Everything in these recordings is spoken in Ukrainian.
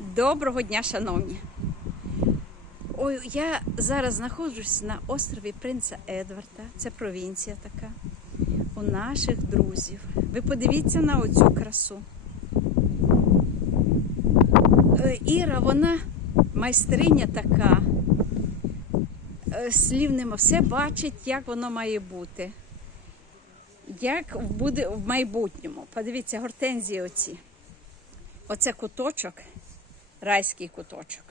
Доброго дня, шановні. Ой, я зараз знаходжусь на острові Принца Едварда. Це провінція така. У наших друзів. Ви подивіться на оцю красу. Е, Іра, вона майстриня така. Е, Слів нема, все бачить, як воно має бути. Як буде в майбутньому. Подивіться, гортензії оці. Оце куточок, райський куточок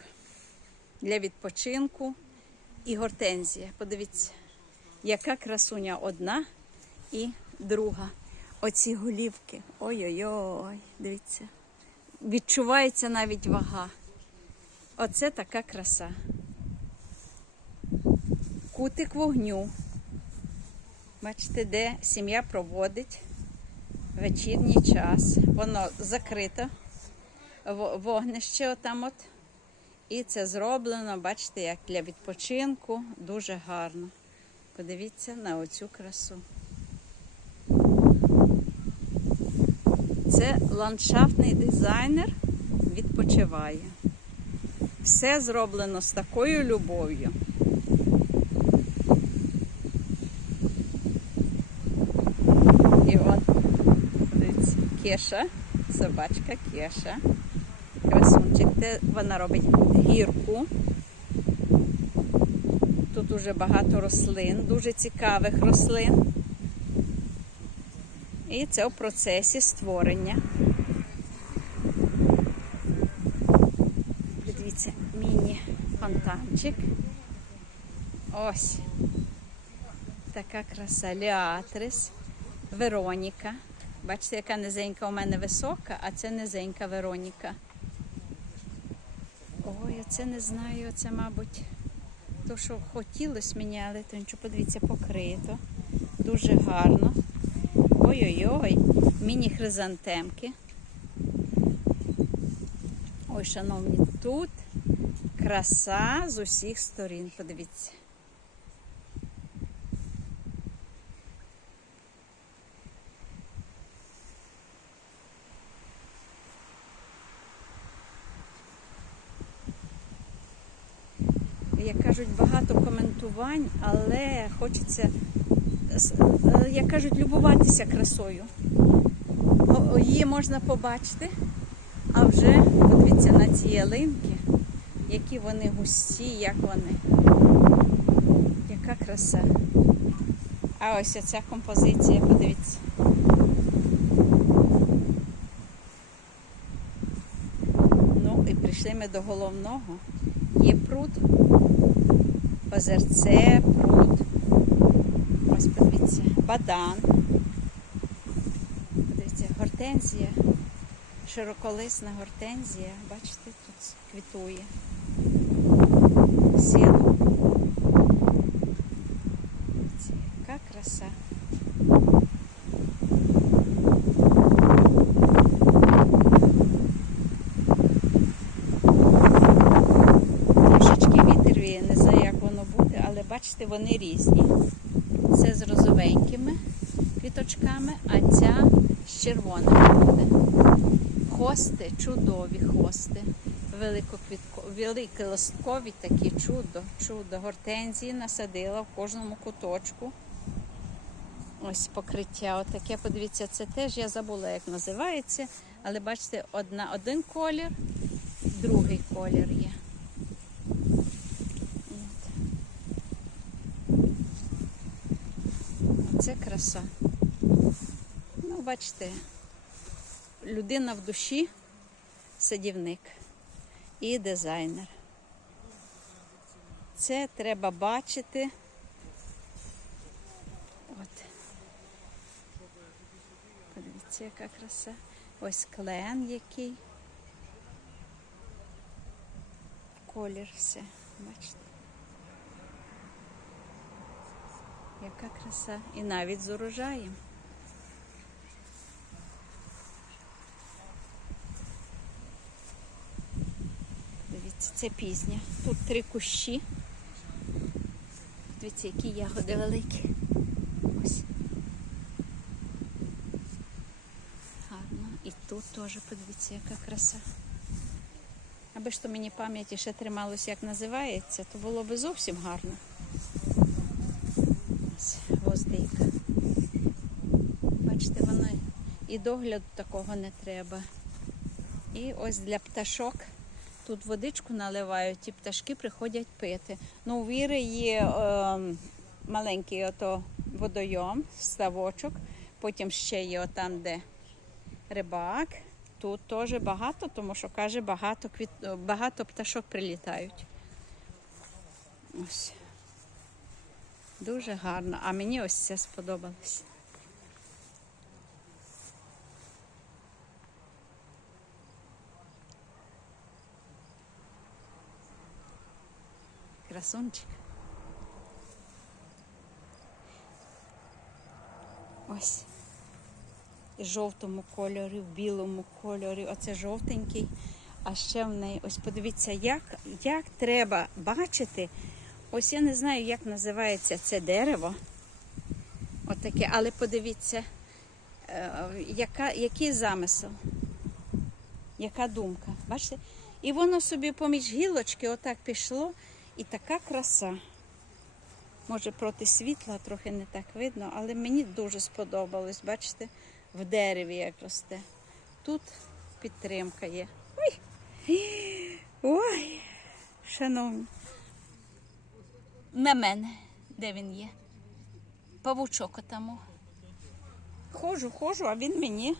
для відпочинку і гортензія. Подивіться, яка красуня одна і друга. Оці голівки. Ой-ой-ой, дивіться. Відчувається навіть вага. Оце така краса. Кутик вогню. Бачите, де сім'я проводить вечірній час. Воно закрито, вогнище отам от. І це зроблено, бачите, як для відпочинку. Дуже гарно. Подивіться на оцю красу. Це ландшафтний дизайнер відпочиває. Все зроблено з такою любов'ю. І от, дивіться, Кеша, собачка Кеша. Красунчик. Де вона робить гірку. Тут уже багато рослин, дуже цікавих рослин. І це в процесі створення. Дивіться, міні-фонтанчик. Ось. Така краса. Ліатрис, Вероніка. Бачите, яка низенька у мене висока, а це низенька Вероніка. Ой, я це не знаю, це, мабуть, то, що хотілося мені, але то нічого, подивіться, покрито. Дуже гарно. Ой-ой-ой, міні-хризантемки. Ой, шановні, тут краса з усіх сторін, подивіться. Як кажуть, багато коментувань, але хочеться, е, як кажуть, любуватися красою. Її можна побачити, а вже подивіться на ці ялинки, які вони густі, як вони. Яка краса. А ось оця композиція, подивіться. Ну і прийшли ми до головного. Є пруд, озерце, пруд. Ось подивіться, бадан. Подивіться, гортензія, широколисна гортензія. Бачите, тут квітує. Сіно. Яка краса. Трошечки вітер віє, не знаю, як воно буде, але бачите, вони різні. Це з розовенькими квіточками, а ця з червоними буде. Хости, чудові хости. Великоквітко, великолисткові такі чудо, чудо. Гортензії насадила в кожному куточку. Ось покриття отаке. Подивіться, це теж я забула, як називається. Але бачите, одна, один колір, другий колір є. От. Це краса. Ну, бачите, людина в душі, садівник і дизайнер. Це треба бачити. От. Подивіться, яка краса. Ось клен який. Колір все. Бачите. Яка краса. І навіть з урожаєм. Дивіться, це пізня. Тут три кущі. Дивіться, які ягоди великі. Ось. Гарно. І тут теж подивіться, яка краса. Аби ж то мені пам'яті ще трималося, як називається, то було би зовсім гарно. Гвоздика. Бачите, воно і догляду такого не треба. І ось для пташок тут водичку наливають, і пташки приходять пити. Ну, у Віри є е, маленький ото водойом, ставочок, потім ще є отам, де рибак. Тут теж багато, тому що каже, багато, квіт... багато пташок прилітають. Ось. Дуже гарно. А мені ось це сподобалось. Красунчик. Ось. В жовтому кольорі, в білому кольорі. Оце жовтенький. А ще в неї, ось подивіться, як, як треба бачити. Ось я не знаю, як називається це дерево. Отаке, але подивіться, е, яка, який замисел, яка думка. Бачите? І воно собі поміж гілочки отак пішло, і така краса. Може, проти світла трохи не так видно, але мені дуже сподобалось, бачите, в дереві як росте. Тут підтримка є. Ой! Ой, шановні. На мене, де він є? Павучок отаму. Ходжу, ходжу, а він мені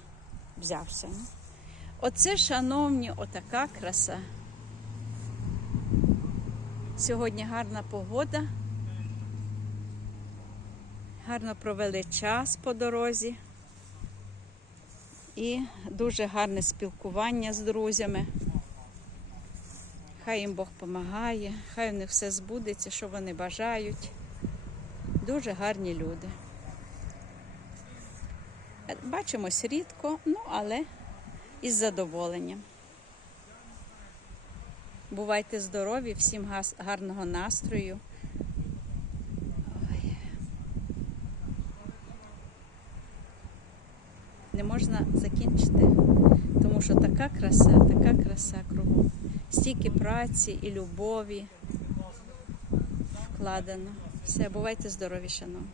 взявся. Оце, шановні, отака краса. Сьогодні гарна погода. Гарно провели час по дорозі. І дуже гарне спілкування з друзями. Хай їм Бог допомагає, хай в них все збудеться, що вони бажають. Дуже гарні люди. Бачимось рідко, ну але із задоволенням. Бувайте здорові, всім гарного настрою. Не можна закінчити, тому що така краса, така краса кругом. Стільки праці і любові вкладено. Все, бувайте здорові, шановні.